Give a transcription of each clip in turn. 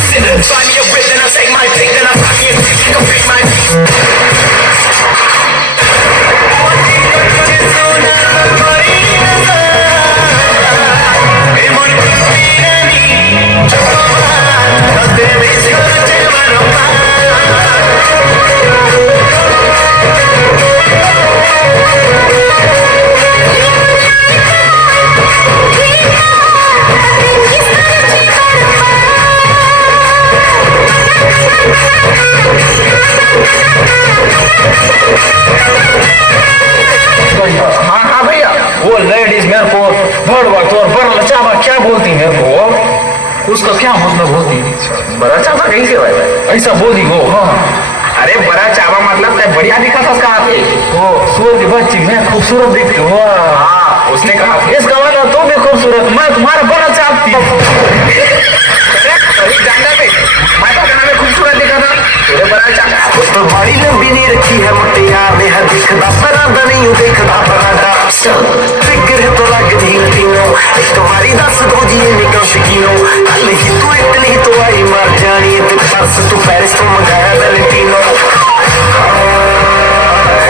Buy me a whip, then I take my pick, then I buy me a dick, you can pick my piece. हाँ हाँ भैया, वो लेडीज मेरे को बड़वा तो बड़ा चावा क्या बोलती मेरे को, उसका क्या मतलब होती? बड़ा चावा कैसे भाई? ऐसा बोली वो। हाँ अरे बड़ा चावा मतलब मैं बढ़िया दिखा था उसका आपके। वो सूरज बच्ची मैं खूबसूरत दिखती हूँ। हाँ उसने कहा इसका मतलब तुम भी खूबसूरत, मैं तुम्हारा बड़ा चाहती हूँ। जानना पे मैं तो कहना में खूबसूरत दिखा था, तुझे बड़ा चाहता। तो बड़ी लंबी नहीं रखी है मुटिया में है दिखदा परादा नहीं हूँ देखदा परादा फिक्र तो लगदी तीनों एक तुम्हारी दस दो जी निकल शकीनों कल ही तू इटली तो आई मर जानी है परस तू पेरिस तो मंगाया वैलेंटिनो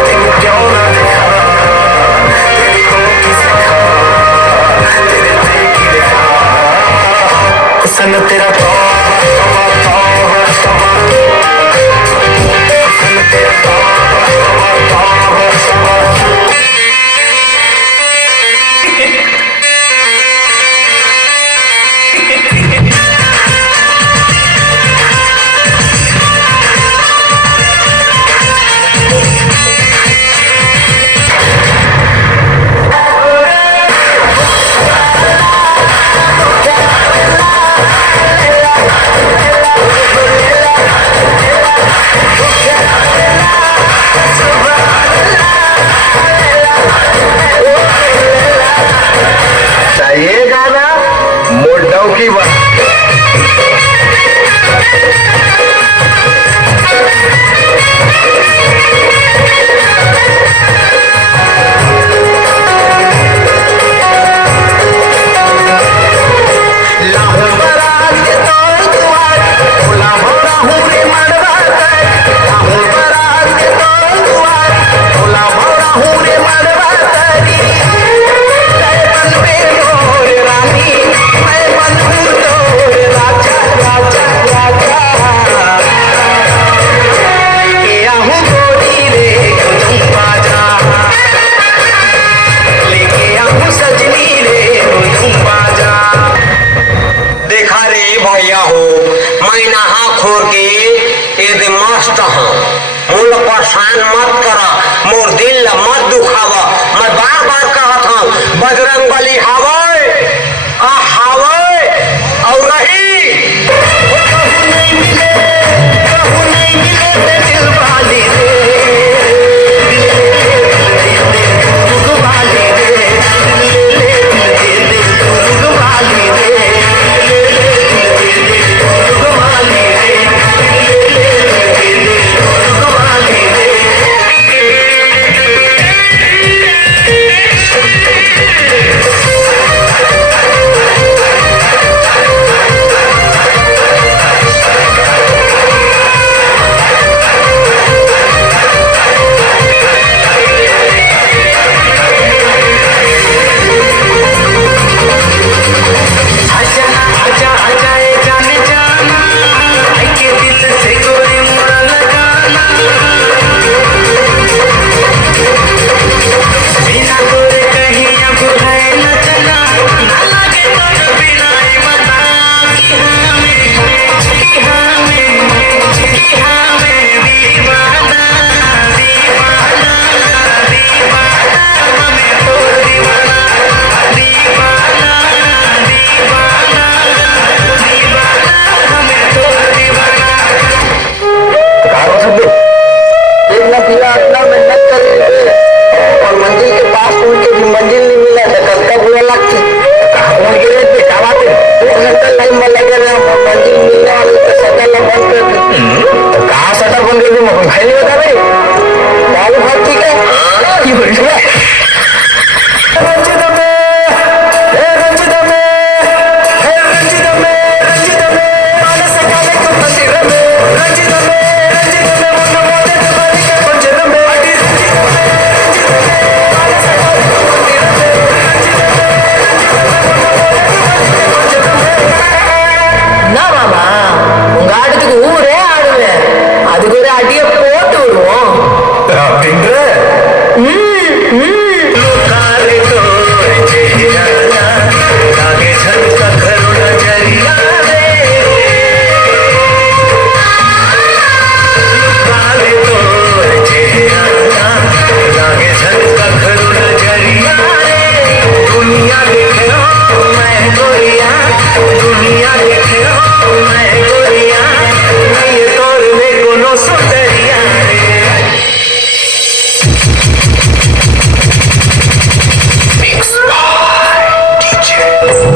तेनू क्यों ना देखा तेरी हो की सिखा तेरे पे की देखा सन तेरा तो ये गाना मोटाऊ की बात। परेशान मत करा, मोर दिल मत दुखावा। मैं बार बार कहत हूँ बजरंग बली हवाए आ हवाए और रही नहीं मिले दिल वाली रे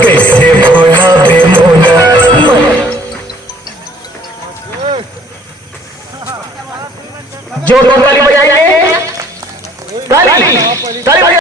कैसे भोला बेमोला जो ताली बजाइए, ताली ताली बजाइए।